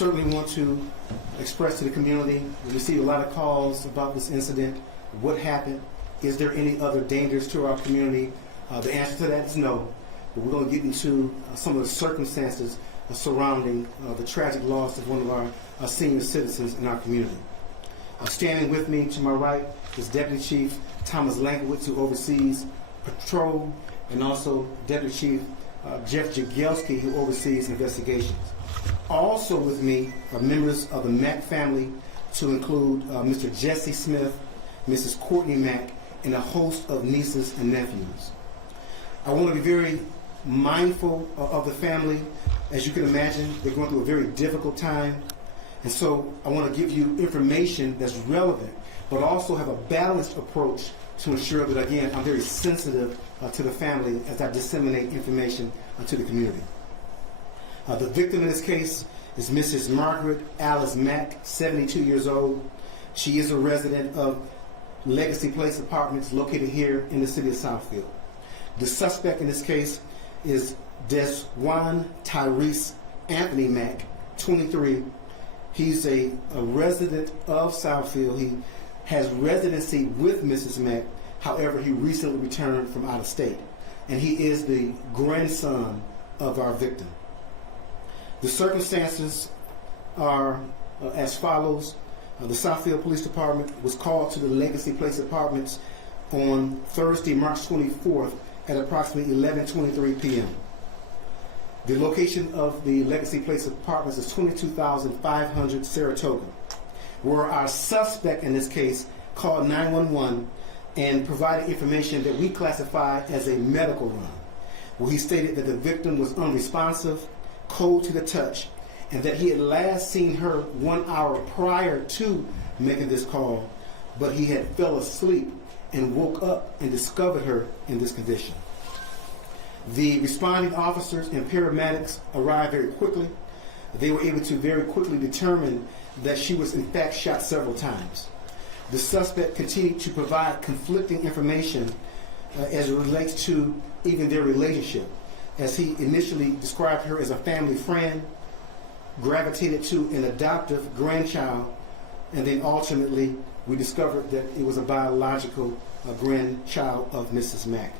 certainly want to express to the community, we receive a lot of calls about this incident. What happened? Is there any other dangers to our community? The answer to that is no. But we're going to get into some of the circumstances surrounding the tragic loss of one of our senior citizens in our community. Standing with me to my right is Deputy Chief Thomas Lankowitz, who oversees patrol, and also Deputy Chief Jeff Jagielski, who oversees investigations. Also with me are members of the Mack family, to include Mr. Jesse Smith, Mrs. Courtney Mack, and a host of nieces and nephews. I want to be very mindful of the family. As you can imagine, they're going through a very difficult time. And so I want to give you information that's relevant, but also have a balanced approach to ensure that, again, I'm very sensitive to the family as I disseminate information to the community. The victim in this case is Mrs. Margaret Alice Mack, 72 years old. She is a resident of Legacy Place Apartments located here in the city of Southfield. The suspect in this case is Desjuan Tyrese Anthony Mack, 23. He's a resident of Southfield. He has residency with Mrs. Mack. However, he recently returned from out of state. And he is the grandson of our victim. The circumstances are as follows. The Southfield Police Department was called to the Legacy Place Apartments on Thursday, March 24th at approximately 11:23 p.m. The location of the Legacy Place Apartments is 22,500 Saratoga, where our suspect in this case called 911 and provided information that we classify as a medical run, where he stated that the victim was unresponsive, cold to the touch, and that he had last seen her 1 hour prior to making this call, but he had fell asleep and woke up and discovered her in this condition. The responding officers and paramedics arrived very quickly. They were able to very quickly determine that she was in fact shot several times. The suspect continued to provide conflicting information as it relates to even their relationship, as he initially described her as a family friend, gravitated to an adoptive grandchild, and then ultimately we discovered that it was a biological grandchild of Mrs. Mack.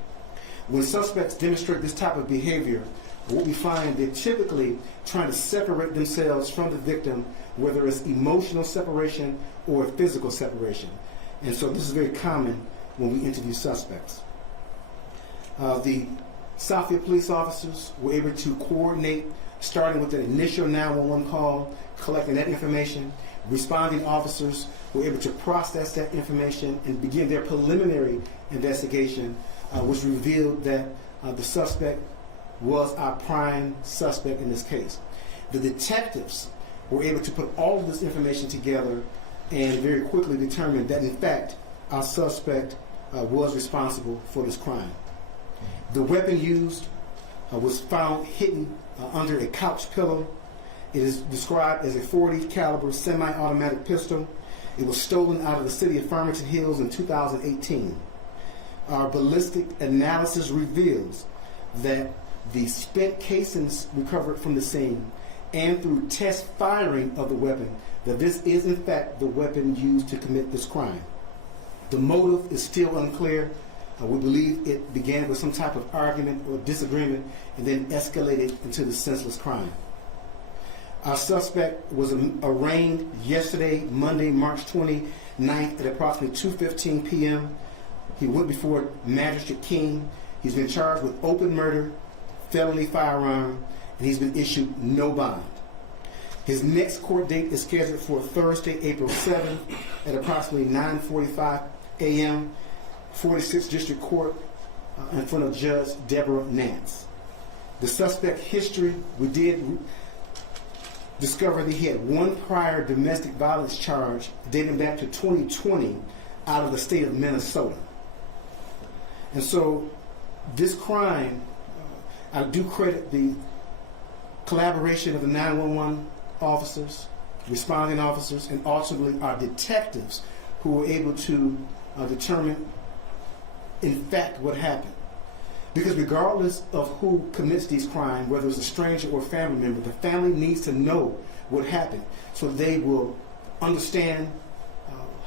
When suspects demonstrate this type of behavior, what we find, they're typically trying to separate themselves from the victim, whether it's emotional separation or physical separation. And so this is very common when we interview suspects. The Southfield police officers were able to coordinate, starting with an initial 911 call, collecting that information. Responding officers were able to process that information and begin their preliminary investigation, which revealed that the suspect was our prime suspect in this case. The detectives were able to put all of this information together and very quickly determined that, in fact, our suspect was responsible for this crime. The weapon used was found hidden under a couch pillow. It is described as a .40 caliber semi-automatic pistol. It was stolen out of the city of Farmington Hills in 2018. Our ballistic analysis reveals that the spent casings recovered from the scene, and through test firing of the weapon, that this is in fact the weapon used to commit this crime. The motive is still unclear. We believe it began with some type of argument or disagreement and then escalated into the senseless crime. Our suspect was arraigned yesterday, Monday, March 29th at approximately 2:15 p.m. He went before Magistrate King. He's been charged with open murder, felony firearm, and he's been issued no bond. His next court date is scheduled for Thursday, April 7th at approximately 9:45 a.m., 46th District Court in front of Judge Deborah Nance. The suspect history, we did discover that he had one prior domestic violence charge dating back to 2020 out of the state of Minnesota. And so this crime, I do credit the collaboration of the 911 officers, responding officers, and ultimately our detectives who were able to determine in fact what happened. Because regardless of who commits these crimes, whether it's a stranger or a family member, the family needs to know what happened, so they will understand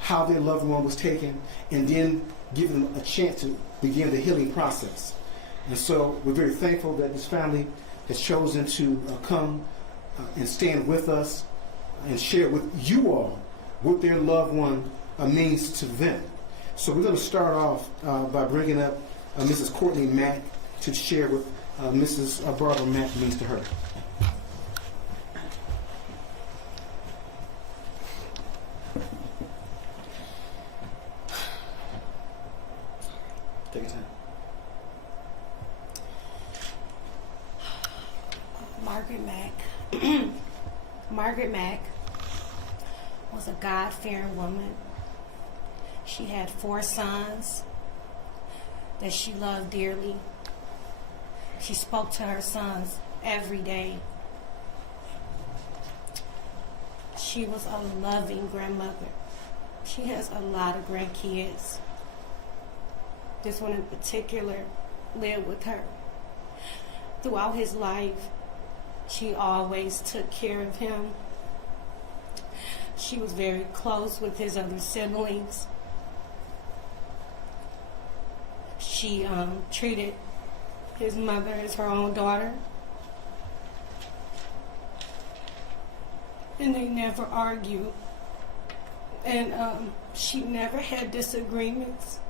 how their loved one was taken, and then give them a chance to begin the healing process. And so we're very thankful that this family has chosen to come and stand with us and share with you all what their loved one means to them. So we're going to start off by bringing up Mrs. Courtney Mack to share what Mrs. Barbara Mack means to her. Take your time. Margaret Mack was a God-fearing woman. She had 4 sons that she loved dearly. She spoke to her sons every day. She was a loving grandmother. She has a lot of grandkids. This one in particular lived with her. Throughout his life, she always took care of him. She was very close with his other siblings. She treated his mother as her own daughter. And they never argued. And she never had disagreements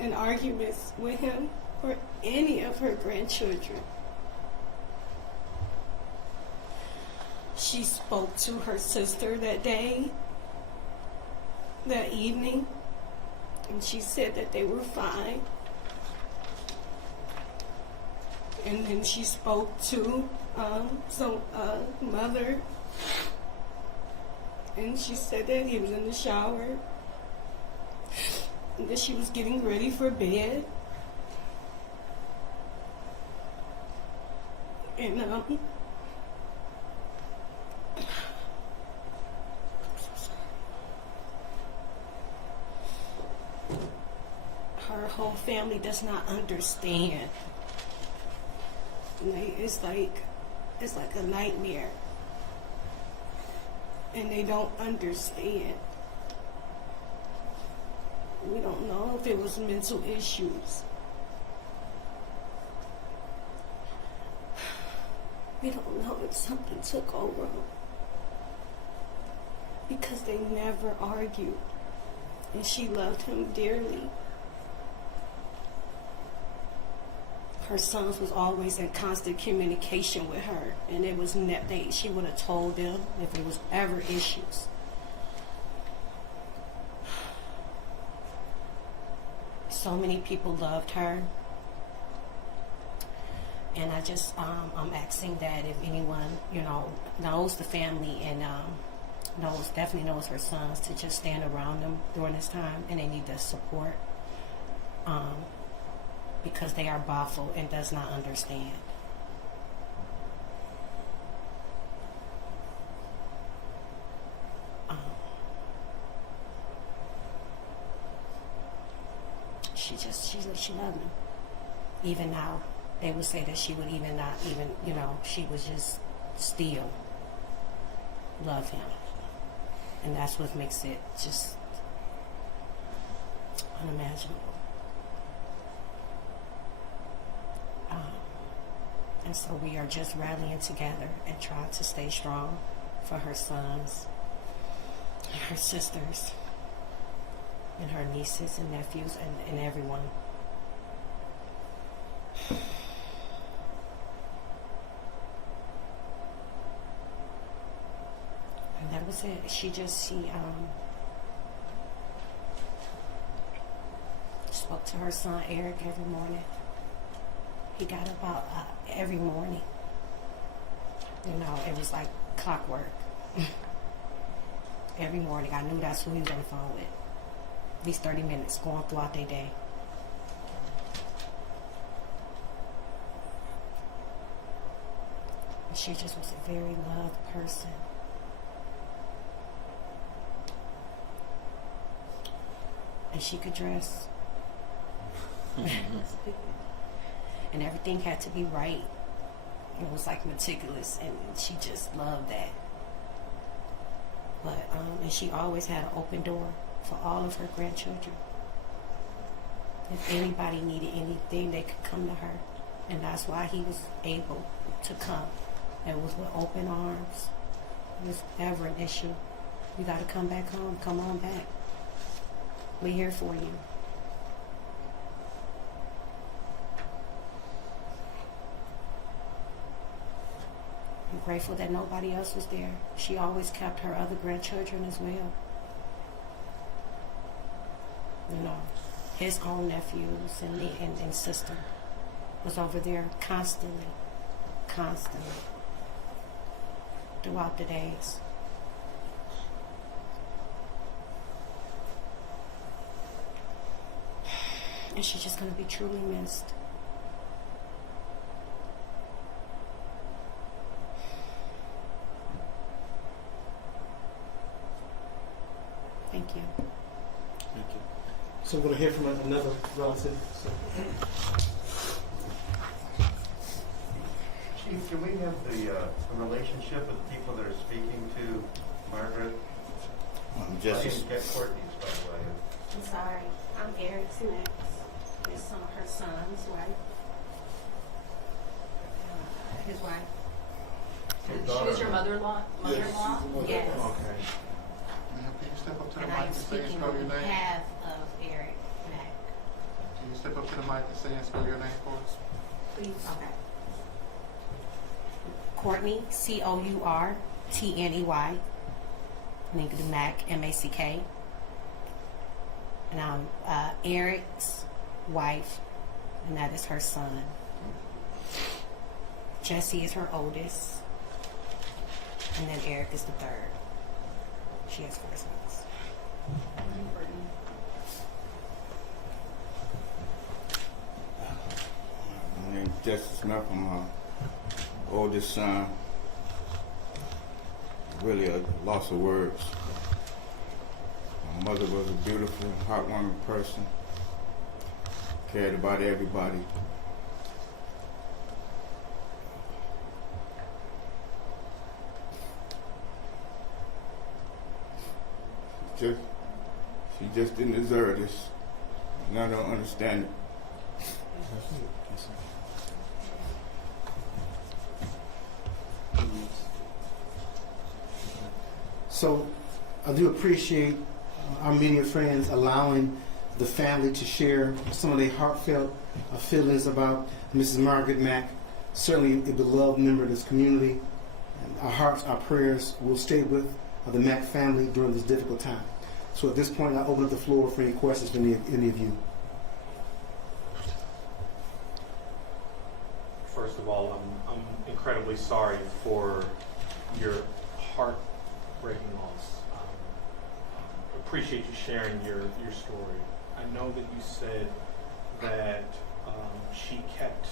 and arguments with him or any of her grandchildren. She spoke to her sister that evening, and she said that they were fine. And then she spoke to mother, and she said that he was in the shower, and that she was getting ready for bed. And her whole family does not understand. It's like a nightmare, and they don't understand. We don't know if it was mental issues. We don't know if something took over, because they never argued, and she loved him dearly. Her sons was always in constant communication with her, and it was she would have told them if there was ever issues. So many people loved her, and I just I'm asking that if anyone knows the family and definitely knows her sons, to just stand around them during this time, and they need the support. Because they are baffled and does not understand. She loved him. Even now, they would say that she would she would just still love him. And that's what makes it just unimaginable. And so we are just rallying together and trying to stay strong for her sons, her sisters, and her nieces and nephews, and everyone. And that was it. She spoke to her son Eric every morning. He got up out every morning. It was like clockwork. Every morning, I knew that's who he was on the phone with. At least 30 minutes going throughout their day. And she just was a very loved person. And she could dress. And everything had to be right. It was like meticulous, and she just loved that. And she always had an open door for all of her grandchildren. If anybody needed anything, they could come to her. And that's why he was able to come. It was with open arms. If there's ever an issue, you got to come back home. Come on back. We're here for you. I'm grateful that nobody else was there. She always kept her other grandchildren as well. You know, his own nephews and sister was over there constantly throughout the days. And she's just going to be truly missed. Thank you. Thank you. So we're going to hear from another relative. Chief, can we have the relationship of the people that are speaking to Margaret? I didn't get Courtney's, by the way. I'm sorry. I'm Eric's next. This her son's wife. His wife. She was your mother-in-law? Yes. Okay. Ma'am, can you step up to the And mic I'm and say and speaking spell your on name? behalf of Eric Mack. Can you step up to the mic and say and spell your name for us? Please. Okay. Courtney, Courtney. And then do Mack, Mack. And I'm Eric's wife, and that is her son. Jesse is her oldest, and then Eric is the third. She has 4 sons. My name is Jesse Smith. I'm my oldest son. Really a loss of words. My mother was a beautiful, heartwarming person. Cared about everybody. She just didn't deserve this. And I don't understand it. So I do appreciate our media friends allowing the family to share some of their heartfelt feelings about Mrs. Margaret Mack, certainly a beloved member of this community. And our hearts, our prayers will stay with the Mack family during this difficult time. So at this point, I open up the floor for any questions from any of you. First of all, I'm incredibly sorry for your heartbreaking loss. Appreciate you sharing your story. I know that you said that she kept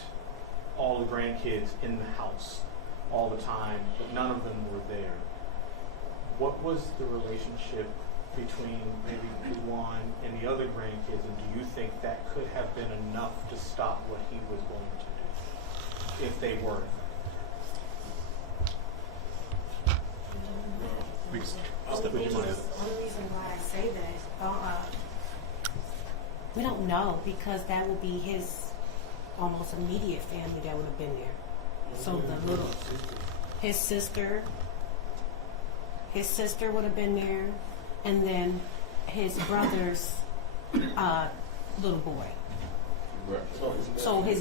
all the grandkids in the house all the time, but none of them were there. What was the relationship between maybe Juwan and the other grandkids, and do you think that could have been enough to stop what he was going to do, if they were? Only reason why I say that, we don't know, because that would be his almost immediate family that would have been there. So his sister would have been there, and then his brother's little boy. So that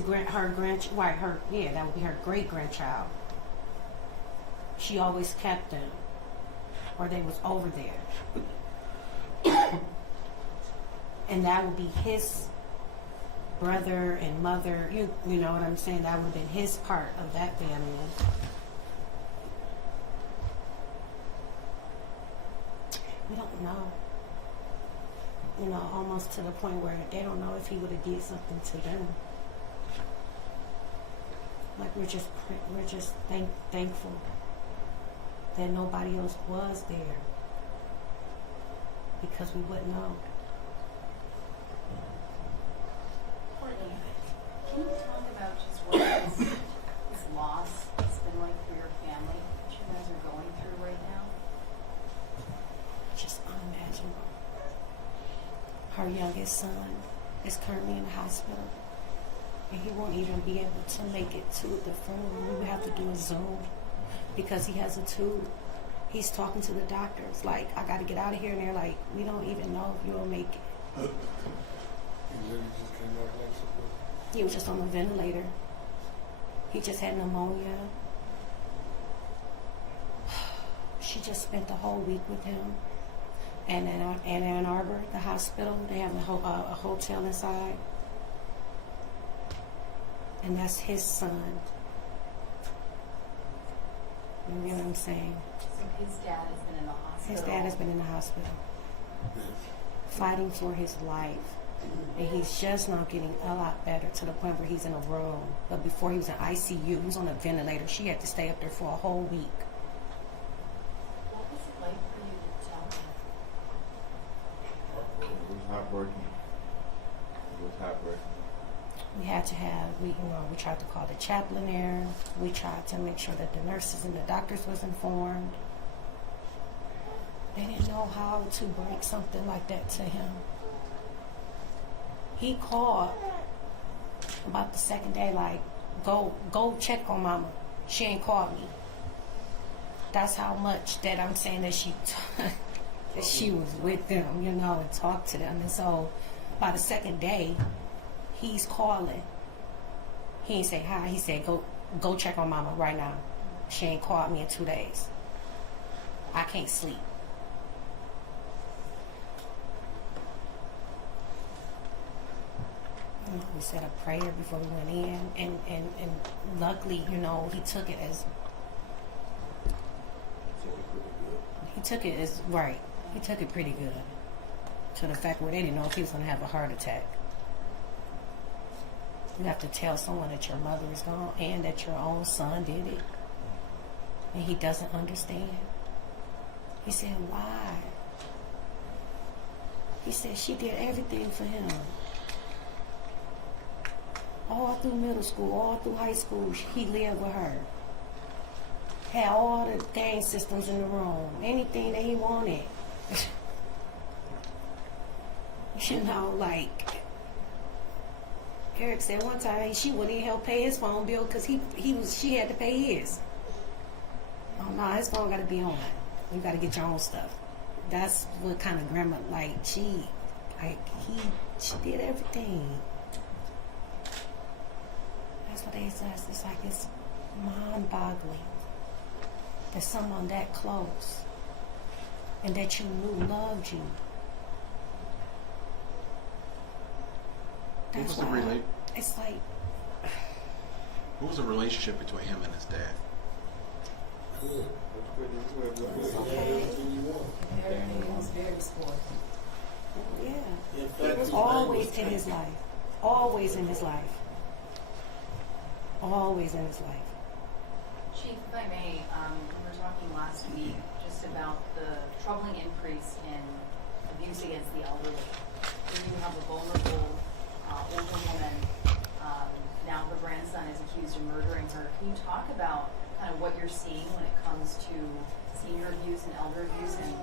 would be her great grandchild. She always kept them, or they was over there. And that would be his brother and mother, you know what I'm saying? That would have been his part of that family. We don't know. You know, almost to the point where they don't know if he would have did something to them. Like we're just thankful that nobody else was there, because we wouldn't know. Courtney, can you talk about just what this loss has been like for your family, what you guys are going through right now? Just youngest son is currently in the hospital, and he won't even be able to make it to the funeral. We have to do a Zoom because he has a tube. He's talking to the doctors like, I got to get out of here, and they're like, we don't even know if you'll make it. He was just on a ventilator. He just had pneumonia. She just spent the whole week with him. And in Ann Arbor, the hospital, they have a hotel inside. And that's his son. You know what I'm saying? So his dad has been in the hospital. His dad has been in the hospital, fighting for his life. And he's just now getting a lot better to the point where he's in a room. But before he was in ICU, he was on a ventilator. She had to stay up there for a whole week. What was it like for you to tell him? It was heartbreaking. It was heartbreaking. We had to have, we tried to call the chaplain there. We tried to make sure that the nurses and the doctors was informed. They didn't know how to break something like that to him. He called about the second day, like, go check on mama. She ain't called me. That's how much that I'm saying that that she was with them, and talked to them. And so by the second day, he's calling. He ain't say hi. He said, go check on mama right now. She ain't called me in 2 days. I can't sleep. We said a prayer before we went in, and luckily, he took it as right. He took it pretty good, to the fact where they didn't know if he was going to have a heart attack. You have to tell someone that your mother is gone and that your own son did it, and he doesn't understand. He said, why? He said she did everything for him. All through middle school, all through high school, he lived with her. Had all the gang systems in the room, anything that he wanted. Like Eric said one time, she wouldn't even help pay his phone bill because she had to pay his. Oh no, his phone got to be on. You got to get your own stuff. That's what kind of grandma, she did everything. That's what they said. It's mind-boggling that someone that close and that you knew loved you. That's why it's like. What was the relationship between him and his dad? Yeah. It was always in his life. Always in his life. Always in his life. Chief, if I may, we were talking last week just about the troubling increase in abuse against the elderly. Here you have a vulnerable older woman. Now her grandson is accused of murdering her. Can you talk about kind of what you're seeing when it comes to senior abuse and elder abuse and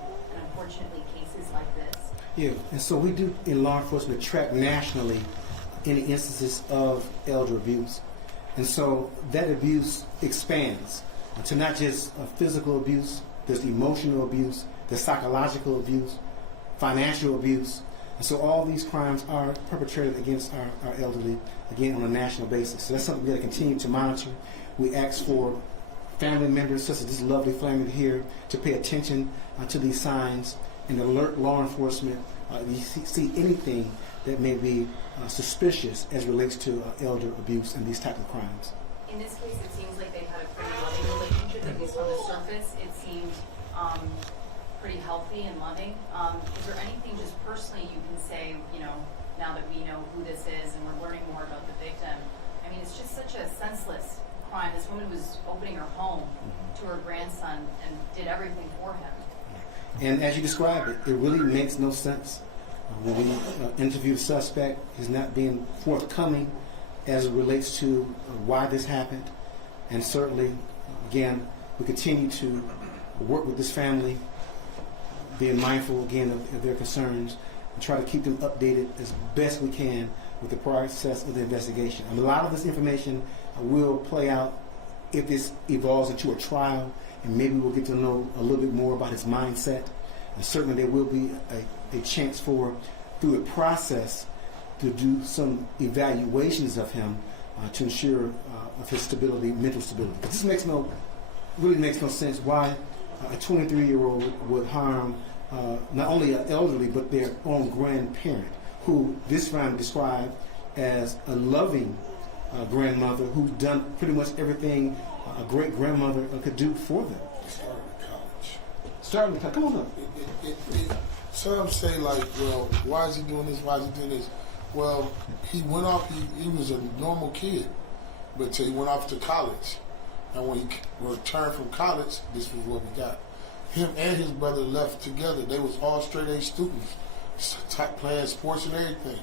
unfortunately cases like this? Yeah, and so we do in law enforcement track nationally any instances of elder abuse. And so that abuse expands to not just physical abuse, there's emotional abuse, there's psychological abuse, financial abuse. And so all these crimes are perpetrated against our elderly, again, on a national basis. So that's something we got to continue to monitor. We ask for family members, such as this lovely family here, to pay attention to these signs and alert law enforcement if you see anything that may be suspicious as relates to elder abuse and these types of crimes. In this case, it seems like they had a pretty loving relationship, at least on the surface. It seemed pretty healthy and loving. Is there anything just personally you can say, now that we know who this is and we're learning more about the victim? I mean, it's just such a senseless crime. This woman was opening her home to her grandson and did everything for him. And as you described it, it really makes no sense. When we interview the suspect, he's not being forthcoming as it relates to why this happened. And certainly, again, we continue to work with this family, being mindful, again, of their concerns. and try to keep them updated as best we can with the process of the investigation. And a lot of this information will play out if this evolves into a trial, and maybe we'll get to know a little bit more about his mindset. And certainly there will be a chance for, through the process, to do some evaluations of him to ensure of his stability, mental stability. But this really makes no sense why a 23-year-old would harm not only an elderly, but their own grandparent, who this family described as a loving grandmother who's done pretty much everything a great grandmother could do for them. Starting to college. Come on up. Some say like, well, why is he doing this? Why is he doing this? Well, he went off. He was a normal kid, but till he went off to college, and when he returned from college, this was what we got. Him and his brother left together. They was all straight A students, playing sports and everything.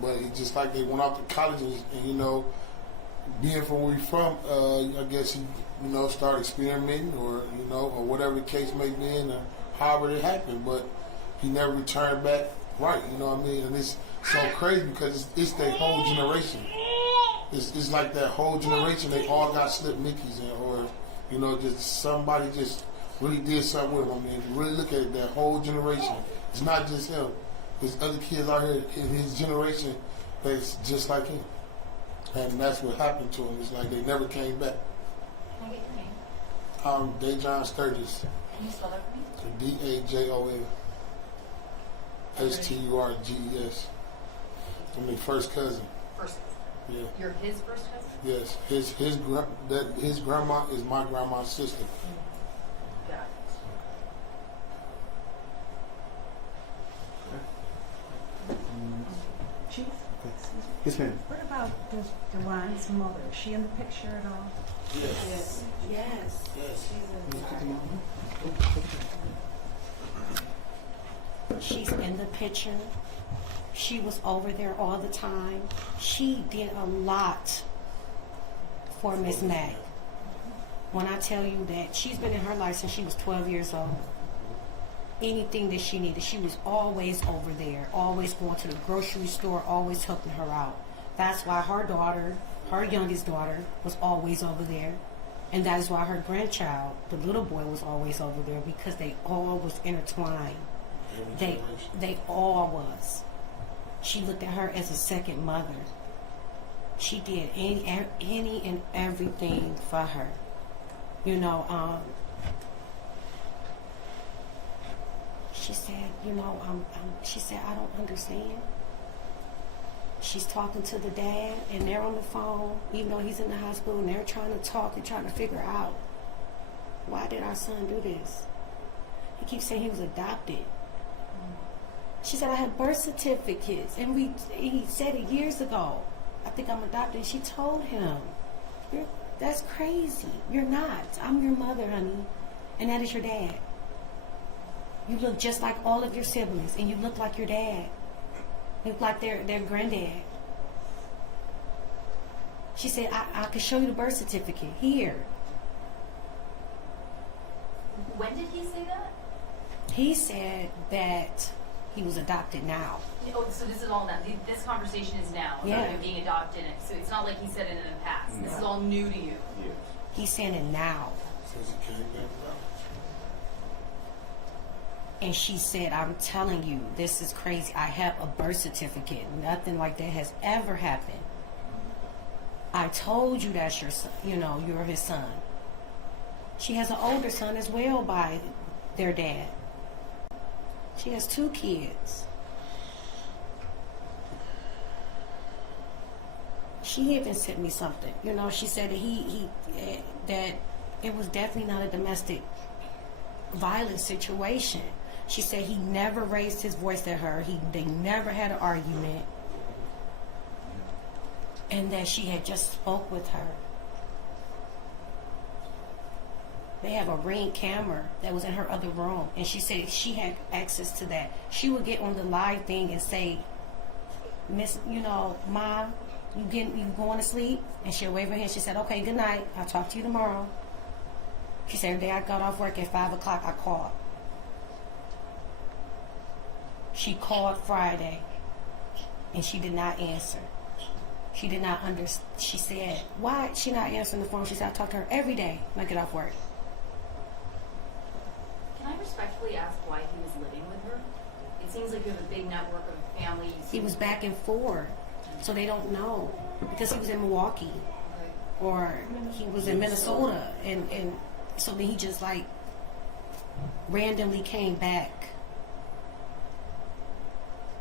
But it's just like they went off to college, and you know, being from where he's from, I guess he, you know, started experimenting, or you know, or whatever the case may be, and however it happened. But he never returned back right. You know what I mean? And it's so crazy because it's their whole generation. It's like that whole generation. They all got slipped Mickeys, or you know, just somebody just really did something with him. I mean, if you really look at it, that whole generation. It's not just him. There's other kids out here in his generation that's just like him. And that's what happened to him. It's like they never came back. Can I get your name? Dejon Sturgis. Can you spell that for me? D-A-J-O-N. S-T-U-R-G-E-S. I'm the first cousin. First cousin. Yeah. You're his first cousin? Yes. His grandma is my grandma's sister. Got it. Chief, Yes, ma'am. what about Dewan's mother? Is she in the picture at all? Yes. Yes. Yes. She's in the picture. She was over there all the time. She did a lot for Miss Mack. When I tell you that she's been in her life since she was 12 years old. Anything that she needed, she was always over there, always going to the grocery store, always helping her out. That's why her daughter, her youngest daughter, was always over there. And that is why her grandchild, the little boy, was always over there, because they all was intertwined. They all was. She looked at her as a second mother. She did any and everything for her. You know, she said, you know, she said, I don't understand. She's talking to the dad, and they're on the phone, even though he's in the hospital, and they're trying to talk and trying to figure out, why did our son do this? He keeps saying he was adopted. She said, I have birth certificates, and he said it years ago. I think I'm adopted. And she told him, that's crazy. You're not. I'm your mother, honey, and that is your dad. You look just like all of your siblings, and you look like your dad. You look like their granddad. She said, I could show you the birth certificate. Here. When did he say that? He said that he was adopted now. Oh, so this is all now. This conversation is now about Yeah. him being adopted. So it's not like he said it in the past. This is all new to you. He's saying it now. Since he came back around. And she said, I'm telling you, this is crazy. I have a birth certificate. Nothing like that has ever happened. I told you that's your son. You know, you're his son. She has an older son as well by their dad. She has 2 kids. She even sent me something. You know, she said that that it was definitely not a domestic violence situation. She said he never raised his voice at her. They never had an argument. And that she had just spoke with her. They have a Ring camera that was in her other room, and she said she had access to that. She would get on the live thing and say, Miss, you know, Mom, you going to sleep? And she'll wave her hand. She said, okay, good night. I'll talk to you tomorrow. She said, every day I got off work at 5 o'clock, I called. She called Friday, and she did not answer. She did not understand. She said, why is she not answering the phone? She said, I talk to her every day when I get off work. Can I respectfully ask why he was living with her? It seems like you have a big network of families. He was back and forth, so they don't know. Because he was in Milwaukee, or he was in Minnesota, and so then he just like randomly came back.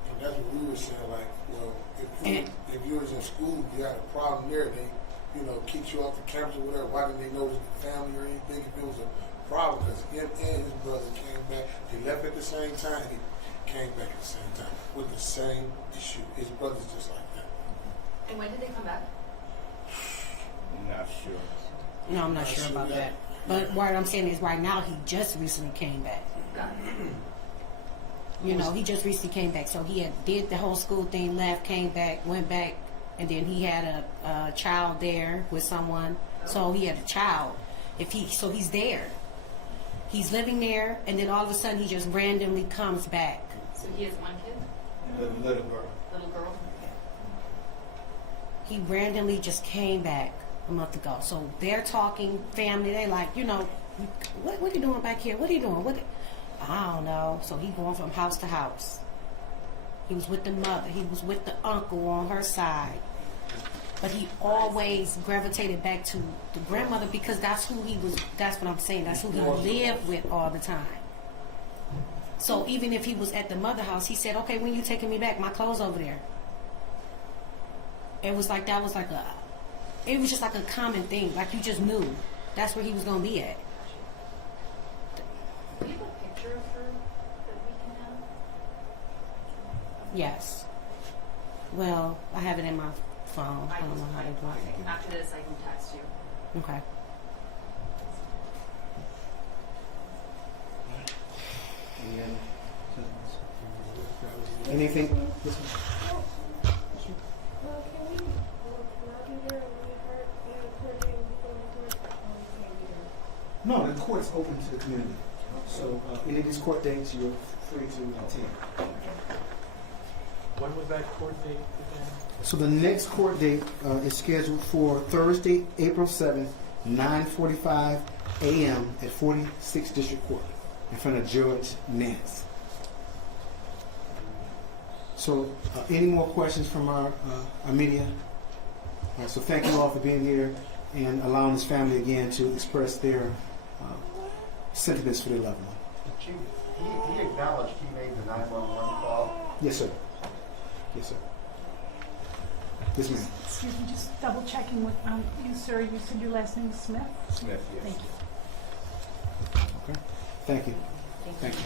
And that's what we were saying, like, well, if you was in school, you had a problem there, they, kicked you off the campus or whatever, why didn't they notice the family or anything if it was a problem? Because him and his brother came back, they left at the same time, and he came back at the same time with the same issue. His brother's just like that. And when did they come back? I'm not sure. No, I'm not sure about that. But what I'm saying is right now he just recently came back. Got it. He just recently came back. So he had did the whole school thing, left, came back, went back, and then he had a child there with someone. So he had a child. So he's there. He's living there, and then all of a sudden he just randomly comes back. So he has one kid? Little girl. Little girl? He randomly just came back a month ago. So they're talking family. They like, what are you doing back here? What are you doing? I don't know. So he going from house to house. He was with the mother. He was with the uncle on her side. But he always gravitated back to the grandmother because that's who he was. That's what I'm saying. That's who he lived with all the time. So even if he was at the mother house, he said, okay, when you taking me back? My clothes over there. It was like, it was just like a common thing. Like you just knew that's where he was going to be at. Do you have a picture of her that we can have? Yes. Well, I have it in my phone. I don't know how to do it. After this, I can text you. Okay. Anything? No, the court's open to the community. So any of these court dates, you're free to attend. When was that court date again? So the next court date is scheduled for Thursday, April 7th, 9:45 a.m. at 46th District Court in front of Judge Nance. So any more questions from our media? All right, so thank you all for being here and allowing this family again to express their sentiments for their loved one. Chief, he acknowledged he made the 911 call. Yes, sir. Yes, sir. Yes, ma'am. Excuse me, just double checking with you, sir. You said your last name is Smith? Smith, yes. Thank you. Okay. Thank you. Thank you.